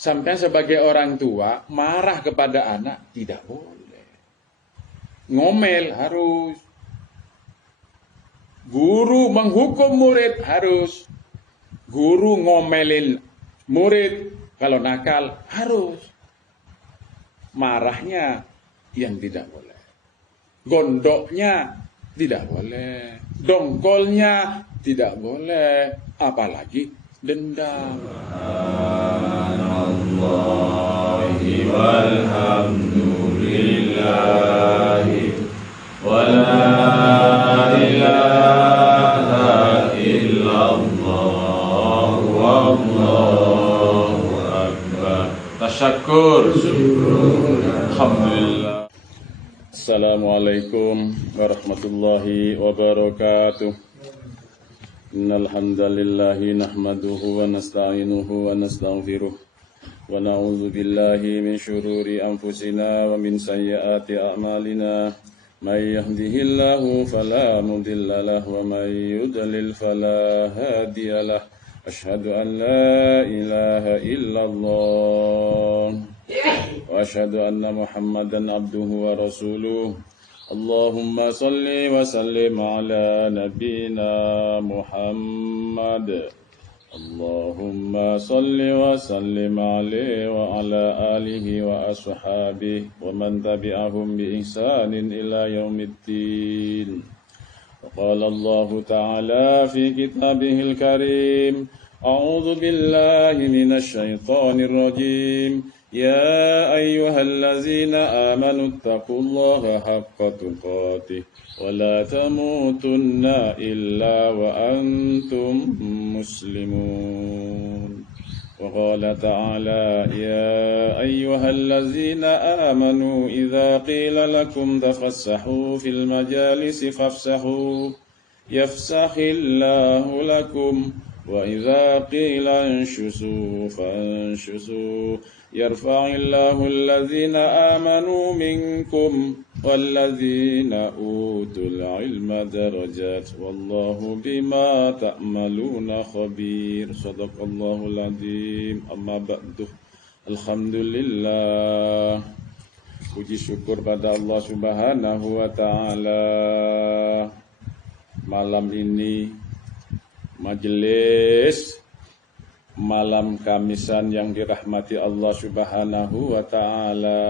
Sampai sebagai orang tua marah kepada anak tidak boleh. Ngomel harus. Guru menghukum murid harus. Guru ngomelin murid kalau nakal harus. Marahnya yang tidak boleh. Gondoknya tidak boleh. Dongkolnya tidak boleh. Apalagi dendam. Subhanallahi walhamdulillahi wa la ilaha illallah wallahu akbar. Tasyakur. Alhamdulillah. Assalamualaikum warahmatullahi wabarakatuh. Innal hamdalillahi nahmaduhu wa nasta'inuhu wa nastaghfiruh wa na'udzu billahi min syururi anfusina wa min sayyiati a'malina. May yahdihillahu fala mudilla lahu wa may yudlil fala hadiyalah. Asyhadu an la ilaha illallah wa asyhadu anna Muhammadan abduhu wa rasuluh. Allahumma salli wa sallim ala nabiyyina Muhammad. Allahumma salli wa sallim alaihi wa ala alihi wa ashabihi wa man tabi'ahum bi ihsanin ila yaumiddin. وقال الله تعالى في كتابه الكريم أعوذ بالله من الشيطان الرجيم يا أيها الذين آمنوا اتقوا الله حق تقاته ولا تموتن إلا وأنتم مسلمون. وقال تعالى يا أيها الذين آمنوا إذا قيل لكم تفسحوا في المجالس فافسحوا يفسح الله لكم وإذا قيل انشزوا فانشزوا يرفع الله الذين آمنوا منكم والذين أوتوا العلم درجات والله بما تعملون خبير. صدق الله العظيم. أما بعد. Alhamdulillah. Puji syukur pada Allah Subhanahu wa taala. Malam ini majelis malam Kamisan yang dirahmati Allah Subhanahu wa taala.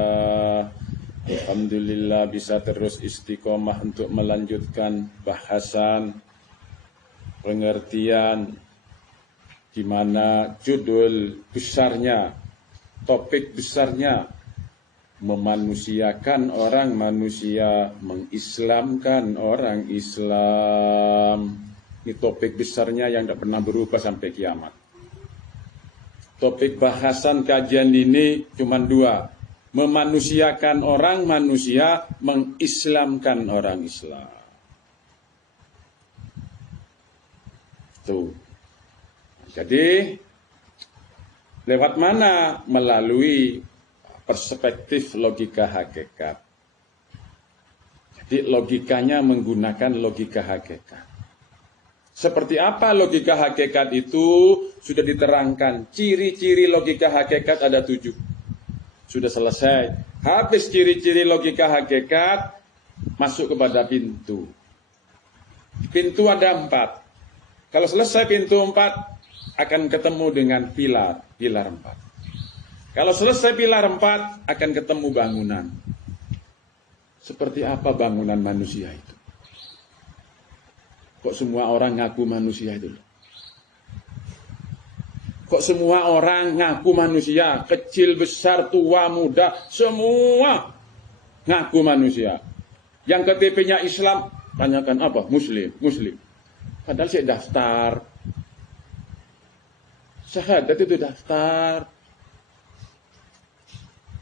Alhamdulillah bisa terus istiqomah untuk melanjutkan bahasan pengertian di mana judul besarnya, topik besarnya memanusiakan orang manusia, mengislamkan orang Islam. Ini topik besarnya yang tidak pernah berubah sampai kiamat. Topik bahasan kajian ini cuma dua. Memanusiakan orang manusia, mengislamkan orang Islam. Tuh. Jadi, lewat mana? Melalui perspektif logika hakikat. Jadi logikanya menggunakan logika hakikat. Seperti apa logika hakikat itu sudah diterangkan. Ciri-ciri logika hakikat ada 7. Sudah selesai. Habis ciri-ciri logika hakikat, masuk kepada pintu. Pintu ada 4. Kalau selesai pintu 4, akan ketemu dengan pilar 4. Kalau selesai pilar 4, akan ketemu bangunan. Seperti apa bangunan manusia itu? Kok semua orang ngaku manusia itu? Kok semua orang ngaku manusia? Kecil, besar, tua, muda, semua ngaku manusia. Yang KTP-nya Islam, tanyakan apa? Muslim. Padahal saya daftar. Syahadat itu daftar.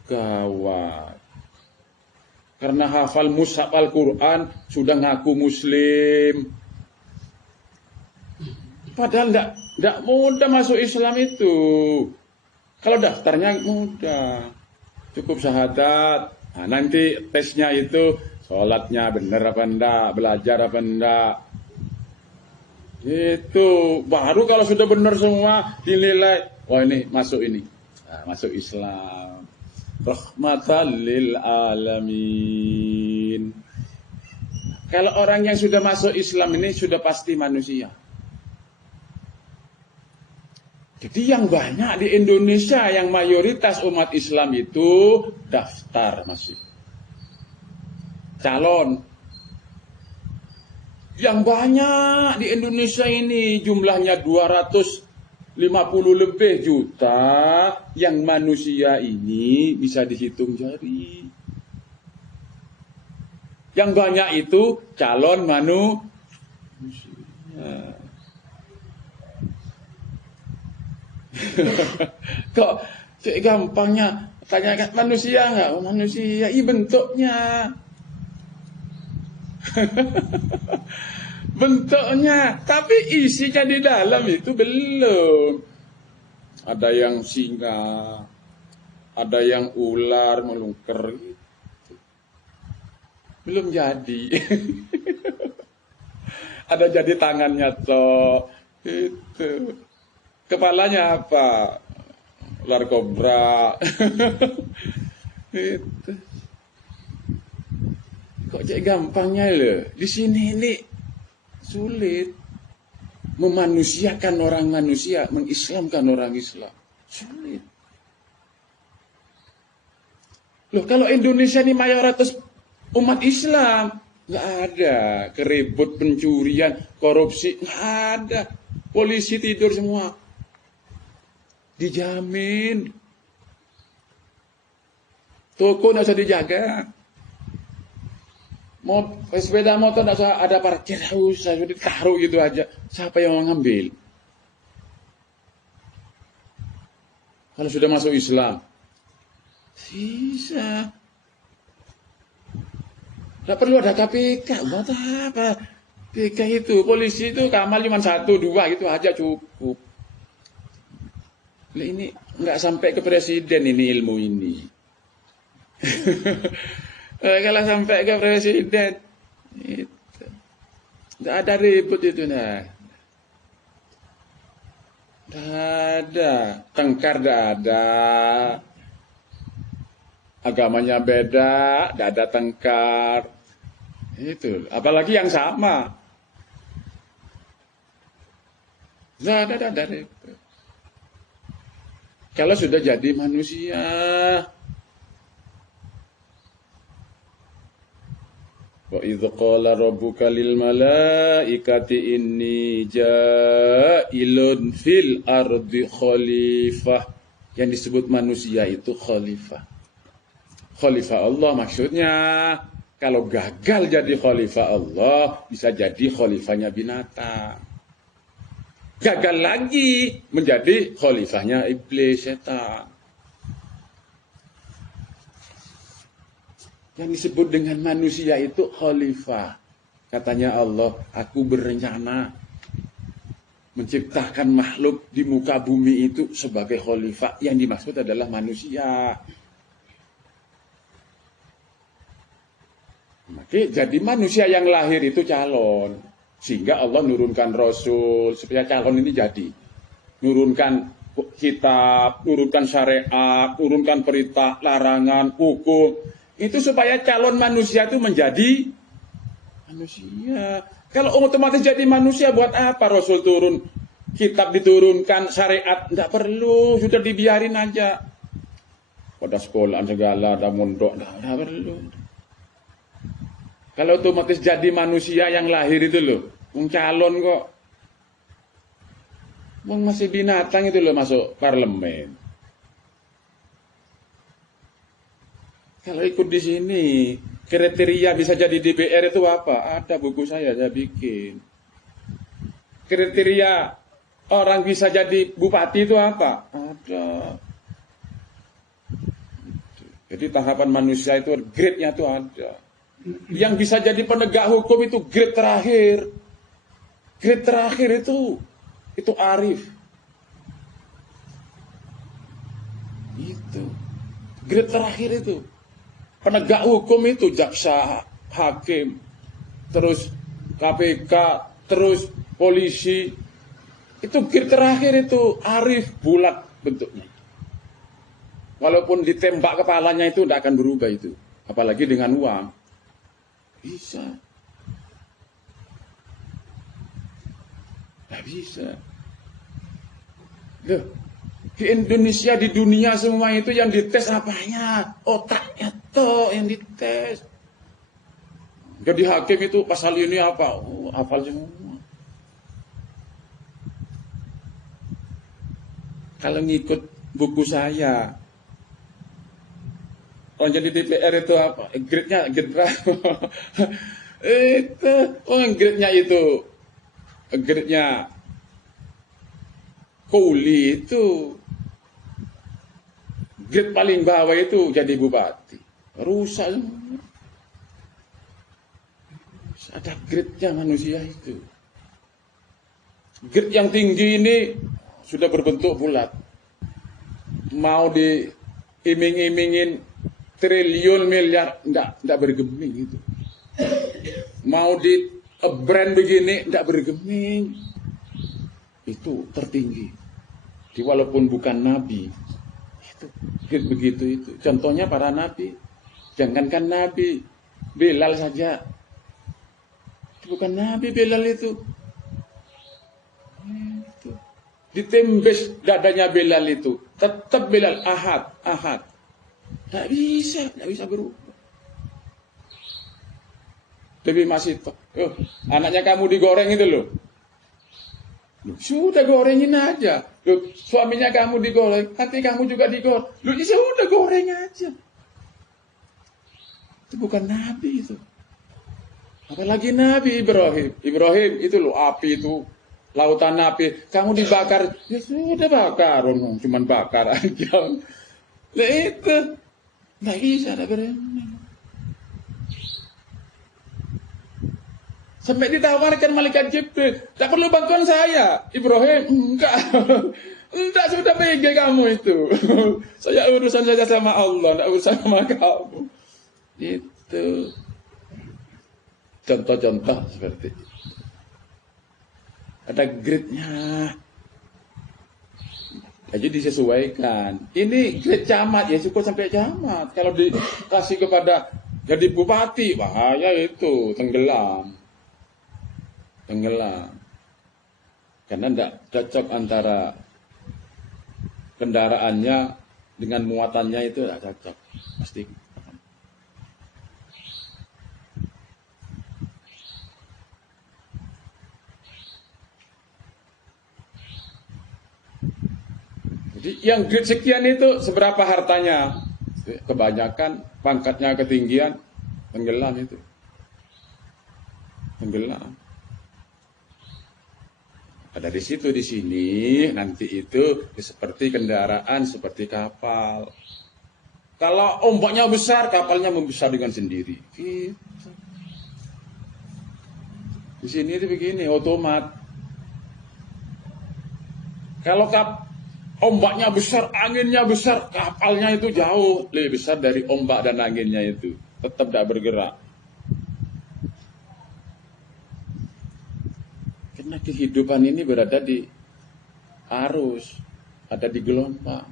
Gawat. Karena hafal mushaf Al-Quran, sudah ngaku Muslim. Padahal tidak mudah masuk Islam itu. Kalau daftarnya mudah. Cukup syahadat. Nah, nanti tesnya itu, sholatnya benar apa enggak, belajar apa enggak. Itu. Baru kalau sudah benar semua, dinilai. Wah ini, masuk ini. Nah, masuk Islam. Rahmatan lil alamin. Kalau orang yang sudah masuk Islam ini sudah pasti manusia. Jadi yang banyak di Indonesia, yang mayoritas umat Islam itu daftar masih. Calon. Yang banyak di Indonesia ini jumlahnya 250 lebih juta, yang manusia ini bisa dihitung jari. Yang banyak itu calon manusia. Kok gampangnya tanyakan manusia nggak? Oh, manusia, bentuknya. Bentuknya, tapi isinya di dalam itu belum. Ada yang singa, ada yang ular melungker, gitu. Belum jadi. Ada jadi tangannya toh, itu. Kepalanya apa? Ular kobra. Itu. Kok jadi gampangnya loh. Di sini ini sulit memanusiakan orang manusia, mengislamkan orang Islam. Sulit. Loh, kalau Indonesia ini mayoritas umat Islam, nggak ada keribut, pencurian, korupsi, nggak ada. Polisi tidur semua. Dijamin. Toko nggak usah dijaga. Mau sepeda motor nggak usah ada parkir, usah ditaruh gitu aja. Siapa yang mau ngambil? Kalau sudah masuk Islam, bisa. Nggak perlu ada KPK, buat apa? KPK itu, polisi itu kamal cuma 1, 2 gitu aja cukup. Ini nggak sampai ke presiden ini ilmu ini. Kalau sampai ke presiden, itu nggak ada ribut itu, nah. Nggak ada, tengkar nggak ada. Agamanya beda, nggak ada tengkar. Itu, apalagi yang sama. Nggak ada ribut. Kalau sudah jadi manusia, wa idz qala rabbuka lil malaikati inni ja'ilun fil ardi khalifah. Yang disebut manusia itu khalifah. Khalifah Allah maksudnya kalau gagal jadi khalifah Allah, bisa jadi khalifahnya binatang. Gagal lagi menjadi khalifahnya iblis, setan. Yang disebut dengan manusia itu khalifah. Katanya Allah, aku berencana menciptakan makhluk di muka bumi itu sebagai khalifah. Yang dimaksud adalah manusia. Maka jadi manusia yang lahir itu calon. Sehingga Allah nurunkan Rasul supaya calon ini jadi. Nurunkan kitab, nurunkan syariat, nurunkan perintah, larangan, hukum. Itu supaya calon manusia itu menjadi manusia. Kalau otomatis jadi manusia, buat apa Rasul turun? Kitab diturunkan, syariat, tidak perlu, sudah dibiarin aja. Pada sekolah segala, ada mondok, tidak perlu. Kalau otomatis jadi manusia yang lahir itu loh, calon kok. Masih binatang itu loh masuk parlemen. Kalau ikut di sini, kriteria bisa jadi DPR itu apa? Ada buku saya bikin. Kriteria orang bisa jadi bupati itu apa? Ada. Jadi tahapan manusia itu, grade-nya itu ada. Yang bisa jadi penegak hukum itu grade terakhir. Grade terakhir itu arif. Itu. Grade terakhir itu. Penegak hukum itu jaksa, hakim, terus KPK, terus polisi. Itu grade terakhir itu arif, bulat bentuknya. Walaupun ditembak kepalanya itu tidak akan berubah itu. Apalagi dengan uang. Bisa. Tidak bisa. Loh, di Indonesia, di dunia semua itu yang dites apanya? Otaknya toh yang dites. Jadi hakim itu pasal ini apa? Oh, hafal semua. Kalau ngikut buku saya, orang jadi DPR itu apa? Grade-nya grade berapa? Itu, grade-nya itu, grade-nya kuli itu, grade paling bawah itu jadi bupati. Rusak semua. Ada grade-nya manusia itu. Grade yang tinggi ini sudah berbentuk bulat. Mau diiming-imingin triliun miliar, enggak bergeming itu. Mau di brand begini, enggak bergeming. Itu tertinggi. Walaupun bukan nabi. Itu begitu itu. Contohnya para nabi. Jangankan nabi, Bilal saja. Itu bukan nabi Bilal itu. Ditembes dadanya Bilal itu. Tetap Bilal ahad. Tidak bisa berubah. Tapi masih anaknya kamu digoreng itu loh. Sudah gorengin aja. Loh, suaminya kamu digoreng, nanti kamu juga digoreng. Loh, ya sudah goreng aja. Itu bukan nabi itu. Apalagi Nabi Ibrahim. Ibrahim itu loh api itu. Lautan api, kamu dibakar, ya sudah bakar, cuman bakar aja. Lah itu, nggak bisa ada berani. Sampai ditawarkan malaikat Jibril, tak perlu bantuan saya, Ibrahim, enggak sudah pergi kamu itu. Saya urusan saja sama Allah, enggak urusan sama kamu. Itu contoh-contoh seperti itu. Ada grade-nya. Jadi disesuaikan. Ini grade camat, ya cukup sampai camat. Kalau dikasih kepada jadi bupati, bahaya itu, tenggelam. Karena tidak cocok antara kendaraannya dengan muatannya itu tidak cocok. Pasti. Jadi yang grade sekian itu seberapa hartanya? Kebanyakan pangkatnya ketinggian, tenggelam itu. Tenggelam. Ada di situ, di sini, nanti itu seperti kendaraan, seperti kapal. Kalau ombaknya besar, kapalnya membesar dengan sendiri. Gitu. Di sini itu begini, otomat. Kalau ombaknya besar, anginnya besar, kapalnya itu jauh lebih besar dari ombak dan anginnya itu. Tetap tidak bergerak. Karena kehidupan ini berada di arus, ada di gelombang.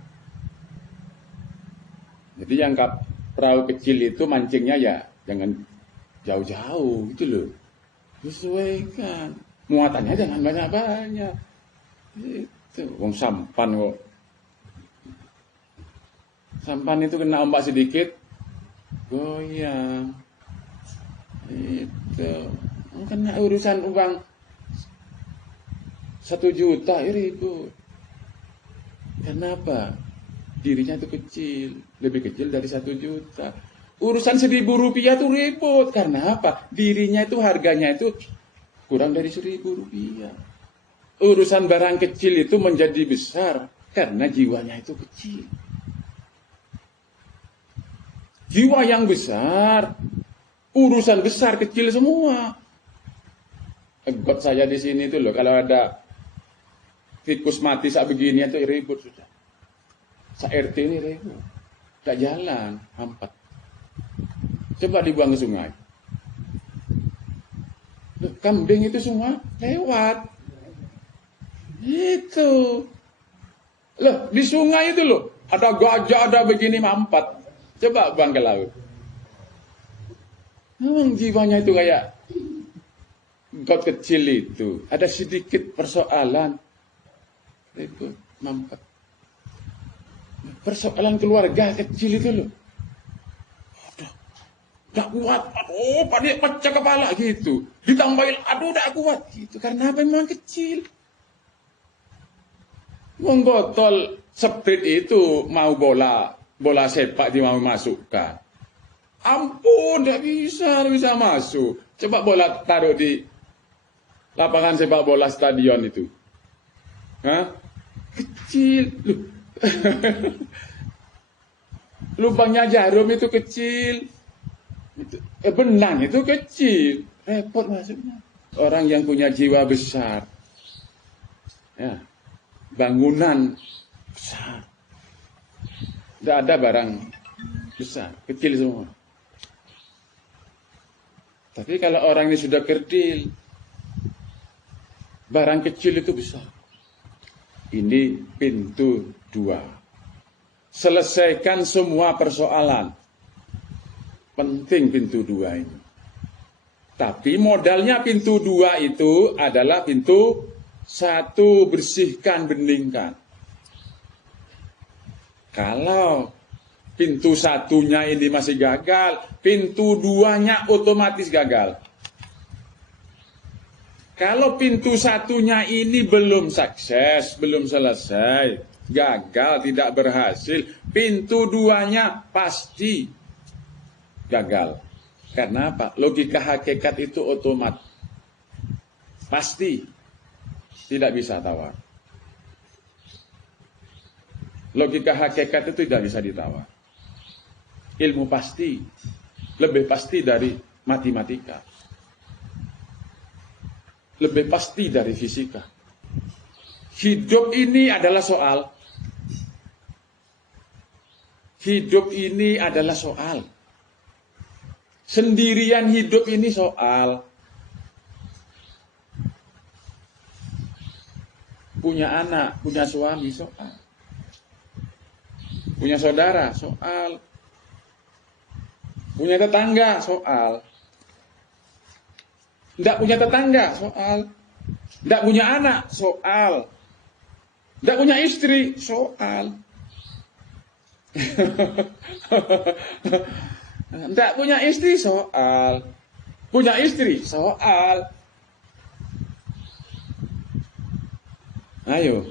Jadi yang perahu kecil itu mancingnya ya jangan jauh-jauh gitu loh. Sesuaikan. Muatannya jangan banyak-banyak. Wong sampan kok. Sampan itu kena ombak sedikit goyang. Itu kena urusan uang 1 juta ya ribut. Kenapa? Dirinya itu kecil, lebih kecil dari 1 juta. Urusan 1.000 rupiah itu ribut. Karena apa? Dirinya itu harganya itu kurang dari 1.000 rupiah. Urusan barang kecil itu menjadi besar karena jiwanya itu kecil. Jiwa yang besar, urusan besar kecil semua. Got saya di sini itu loh, kalau ada tikus mati saat begini itu ribut sudah. Sa RT ini ribut, tak jalan, hampat. Coba dibuang ke sungai. Loh, kambing itu semua lewat. Itu. Loh, di sungai itu loh. Ada gajah, ada begini mampat. Coba buang ke laut. Memang jiwanya itu kayak got kecil itu. Ada sedikit persoalan. Itu mampat. Persoalan keluarga kecil itu loh. Aduh, gak kuat. Aduh, pada pecah kepala gitu. Ditambahin, aduh gak kuat gitu. Karena memang kecil. Menggotol Sprint itu mau bola sepak dia mau masukkan. Ampun, tidak bisa masuk. Coba bola taruh di lapangan sepak bola stadion itu. Hah? Kecil. Loh. Lubangnya jarum itu kecil. Benang itu kecil. Repot masuknya. Orang yang punya jiwa besar. Ya. Bangunan besar. Tidak ada barang besar, kecil semua. Tapi kalau orang ini sudah kerdil, barang kecil itu besar. Ini pintu 2. Selesaikan semua persoalan. Penting pintu 2 ini. Tapi modalnya pintu 2 itu adalah pintu 1, bersihkan, beningkan. Kalau pintu 1-nya ini masih gagal, pintu 2-nya otomatis gagal. Kalau pintu 1-nya ini belum sukses, belum selesai, gagal, tidak berhasil, pintu 2-nya pasti gagal. Karena apa? Logika hakikat itu otomatis. Pasti. Tidak bisa tawar. Logika hakikat itu tidak bisa ditawar. Ilmu pasti. Lebih pasti dari matematika. Lebih pasti dari fisika. Hidup ini adalah soal. Hidup ini adalah soal. Sendirian hidup ini soal. Punya anak, punya suami, soal. Punya saudara, soal. Punya tetangga, soal. Tidak punya tetangga, soal. Tidak punya anak, soal. Tidak punya istri, soal. Tidak punya istri, soal. Punya istri, soal. Ayo,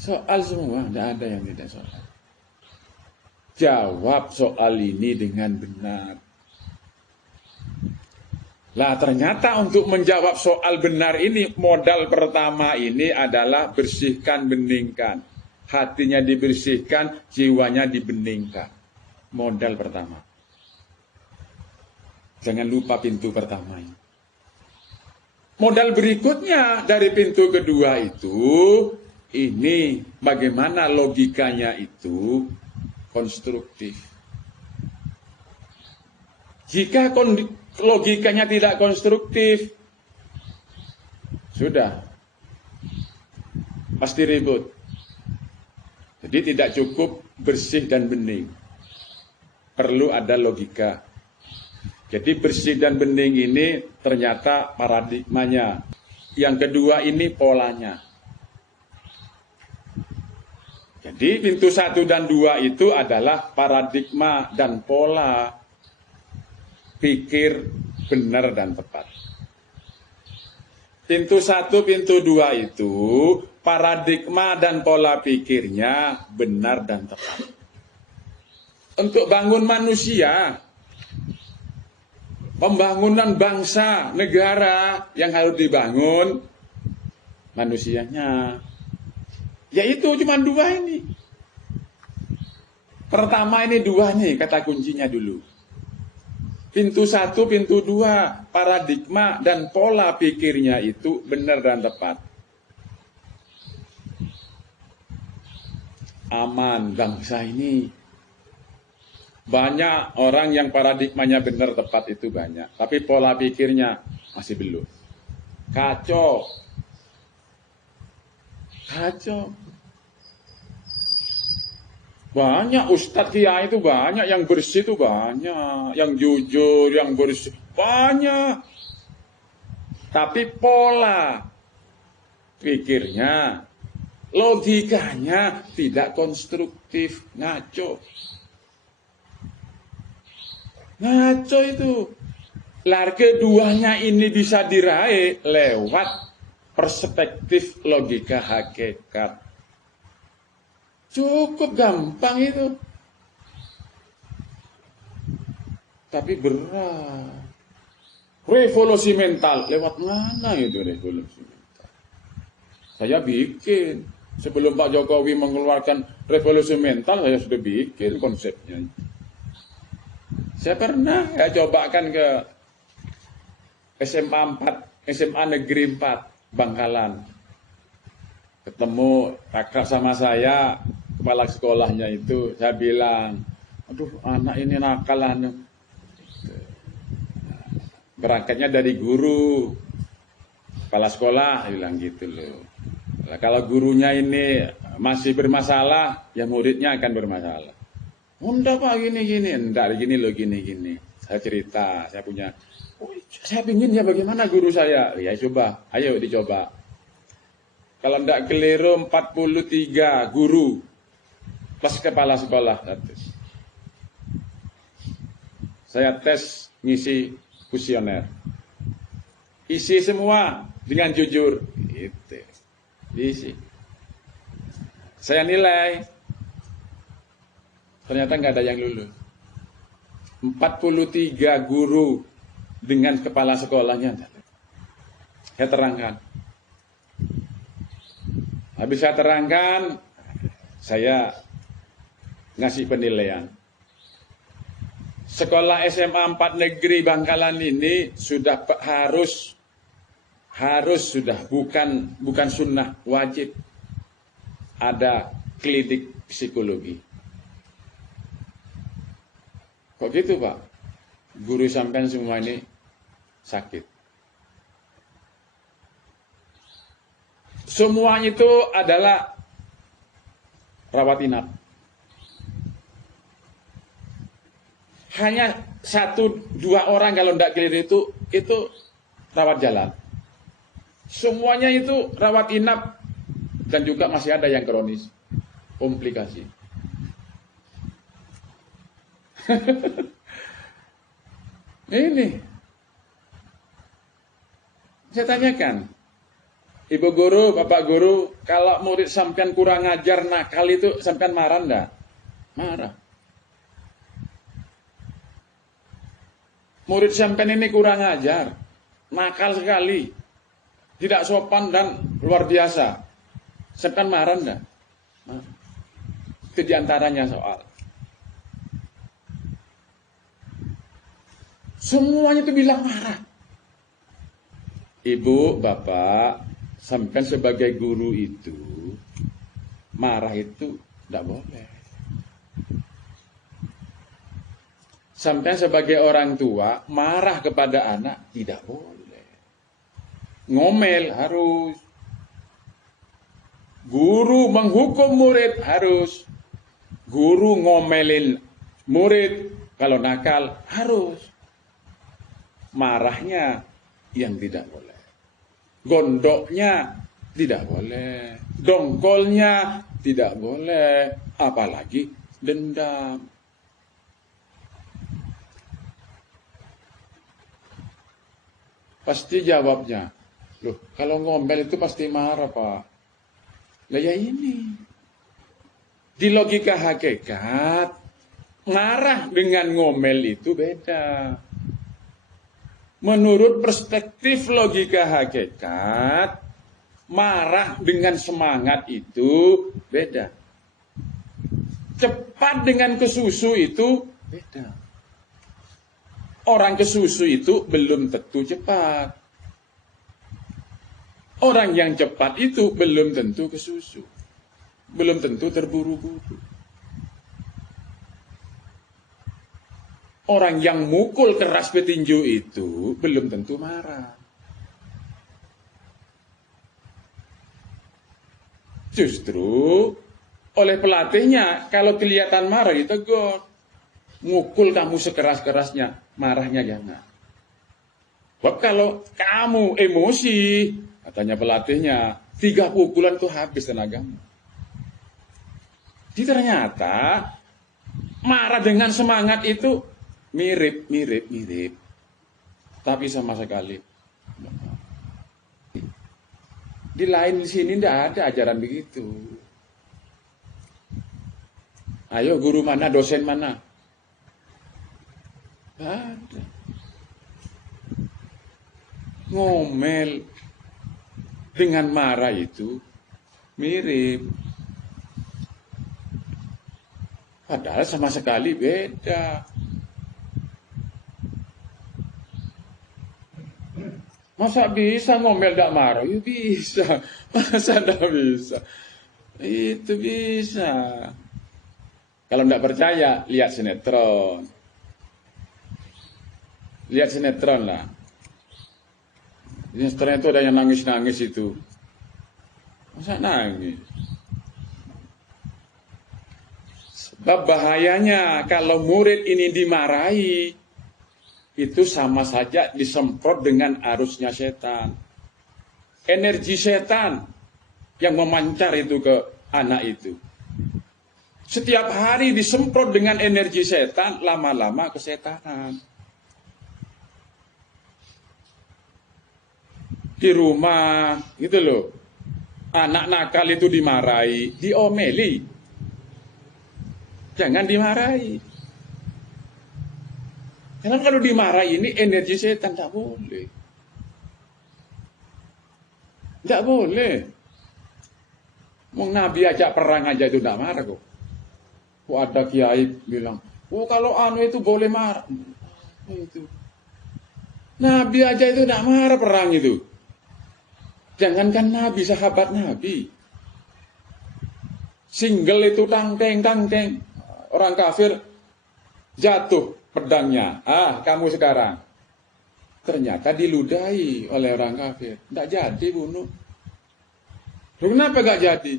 soal semua, tidak ada yang tidak soal. Jawab soal ini dengan benar. Lah ternyata untuk menjawab soal benar ini, modal pertama ini adalah bersihkan, beningkan. Hatinya dibersihkan, jiwanya dibeningkan. Modal pertama. Jangan lupa pintu pertama ini. Modal berikutnya dari pintu kedua itu, ini bagaimana logikanya itu konstruktif. Jika logikanya tidak konstruktif, sudah, pasti ribut. Jadi tidak cukup bersih dan bening. Perlu ada logika. Jadi bersih dan bening ini ternyata paradigmanya. Yang kedua ini polanya. Jadi pintu 1 dan 2 itu adalah paradigma dan pola pikir benar dan tepat. Pintu 1, pintu 2 itu paradigma dan pola pikirnya benar dan tepat. Untuk bangun manusia, pembangunan bangsa, negara yang harus dibangun manusianya. Yaitu cuma 2 ini. Pertama ini 2 nih kata kuncinya dulu. Pintu 1, pintu 2, paradigma dan pola pikirnya itu benar dan tepat. Aman bangsa ini. Banyak orang yang paradigmanya benar tepat itu banyak. Tapi pola pikirnya masih belum. Kacau. Kacau. Banyak ustadz kiai itu banyak, yang bersih itu banyak, yang jujur, yang bersih banyak. Tapi pola pikirnya, logikanya tidak konstruktif, ngaco. Ngaco itu. Lah keduanya ini bisa diraih lewat perspektif logika hakikat. Cukup gampang itu. Tapi berat. Revolusi mental. Lewat mana itu revolusi mental? Saya bikin. Sebelum Pak Jokowi mengeluarkan revolusi mental, saya sudah bikin konsepnya. Saya pernah cobakan ke SMA 4, SMA Negeri 4, Bangkalan. Ketemu kakak sama saya, kepala sekolahnya itu, saya bilang, aduh anak ini nakal. Berangkatnya dari guru, kepala sekolah, bilang gitu loh. Nah, kalau gurunya ini masih bermasalah, ya muridnya akan bermasalah. Enggak Pak, gini-gini. Enggak, gini loh, gini-gini. Saya cerita, saya punya, saya pingin ya bagaimana guru saya. Ya coba, ayo dicoba. Kalau enggak keliru 43 guru plus kepala sekolah. Saya tes ngisi kuesioner. Isi semua dengan jujur. Gitu. Diisi. Saya nilai. Ternyata nggak ada yang lulus. 43 guru dengan kepala sekolahnya. Saya terangkan. Habis saya terangkan, saya ngasih penilaian. Sekolah SMA 4 Negeri Bangkalan ini sudah harus sudah bukan sunnah, wajib ada klinik psikologi. Kok gitu Pak? Guru sampean semua ini sakit. Semua itu adalah rawat inap. Hanya 1-2 orang kalau tidak keliru itu rawat jalan. Semuanya itu rawat inap dan juga masih ada yang kronis, komplikasi. Ini saya tanyakan, Ibu guru, Bapak guru, kalau murid sampean kurang ngajar, nakal itu sampean marah enggak? Marah. Murid sampean ini kurang ngajar, nakal sekali, tidak sopan dan luar biasa. Sampean marah enggak? Marah. Itu diantaranya soal. Semuanya itu bilang marah. Ibu, Bapak, sampai sebagai guru itu marah itu tidak boleh. Sampai sebagai orang tua marah kepada anak tidak boleh. Ngomel harus. Guru menghukum murid harus. Guru ngomelin murid kalau nakal harus. Marahnya yang tidak boleh. Gondoknya tidak boleh, dongkolnya tidak boleh, apalagi dendam. Pasti jawabnya, loh kalau ngomel itu pasti marah Pak. Lah ya ini, di logika hakikat, marah dengan ngomel itu beda. Menurut perspektif logika hakikat, marah dengan semangat itu beda. Cepat dengan kesusu itu beda. Orang kesusu itu belum tentu cepat. Orang yang cepat itu belum tentu kesusu. Belum tentu terburu-buru. Orang yang mukul keras petinju itu belum tentu marah. Justru oleh pelatihnya. Kalau kelihatan marah ditegur, mukul kamu sekeras-kerasnya, marahnya jangan. Sebab kalau kamu emosi, katanya pelatihnya, 3 pukulan tuh habis tenagamu. Jadi ternyata marah dengan semangat itu mirip. Tapi sama sekali. Di lain di sini tidak ada ajaran begitu. Ayo guru mana, dosen mana? Tidak ada. Ngomel dengan marah itu mirip. Padahal sama sekali beda. Masa bisa ngomel tidak marah? Ya bisa. Masa tidak bisa? Itu bisa. Kalau tidak percaya, lihat sinetron. Lihat sinetron lah. Sinetron itu ada yang nangis-nangis itu. Masa nangis? Sebab bahayanya kalau murid ini dimarahi, itu sama saja disemprot dengan arusnya setan. Energi setan yang memancar itu ke anak itu. Setiap hari disemprot dengan energi setan, lama-lama kesetanan. Di rumah, gitu loh. Anak nakal itu dimarahi, diomeli. Jangan dimarahi. Karena kalau dimarahi ini energi setan, tak boleh. Tidak boleh. Mau Nabi ajak perang aja itu tidak marah kok. Kok ada kiai bilang, oh kalau anu itu boleh marah. Itu. Nabi aja itu tidak marah perang itu. Jangankan Nabi, sahabat Nabi. Single itu tang-teng. Orang kafir jatuh pedangnya. Kamu sekarang. Ternyata diludahi oleh orang kafir. Tidak jadi bunuh. Kenapa gak jadi?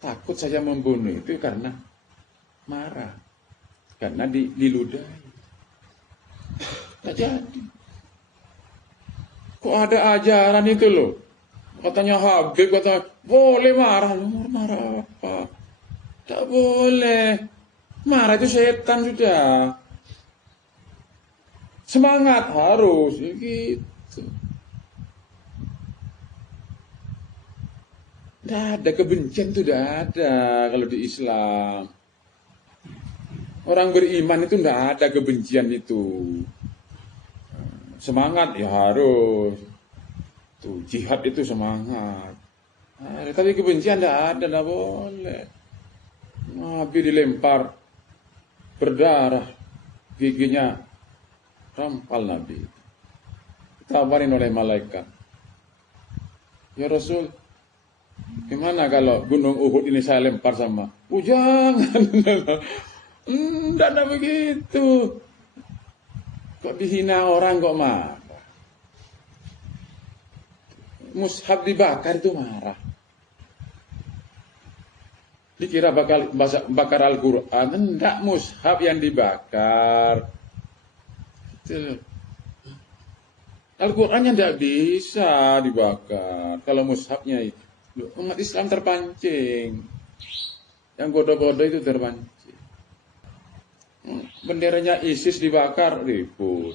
Takut saya membunuh itu karena marah. Karena diludahi. Tidak jadi. Kok ada ajaran itu loh? Katanya Habib, katanya boleh marah. Marah apa? Tak boleh. Marah itu setan sudah. Semangat harus gitu. Tidak ada kebencian, itu tidak ada kalau di Islam. Orang beriman itu tidak ada kebencian itu. Semangat ya harus. Tuh, jihad itu semangat. Tapi kebencian tidak ada, tidak boleh. Nabi dilempar berdarah, giginya rampal Nabi. Ditawarin oleh malaikat. Ya Rasul, gimana kalau gunung Uhud ini saya lempar sama? Jangan. Tidak ada begitu. Kok dihina orang kok marah? Mushaf dibakar itu marah. Dikira bakar Al-Quran. Tidak, mushaf yang dibakar. Al-Qurannya tidak bisa dibakar. Kalau mushafnya itu. Umat Islam terpancing. Yang bodoh-bodoh itu terpancing. Benderanya ISIS dibakar, ribut.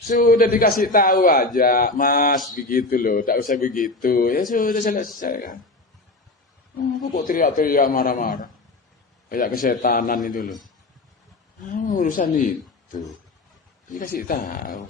Sudah dikasih tahu aja, Mas, begitu loh. Tak usah begitu. Ya sudah selesai kan. Kok teriak-teriak marah-marah? Kayak kesetanan itu loh. Urusan itu. Dikasih tahu.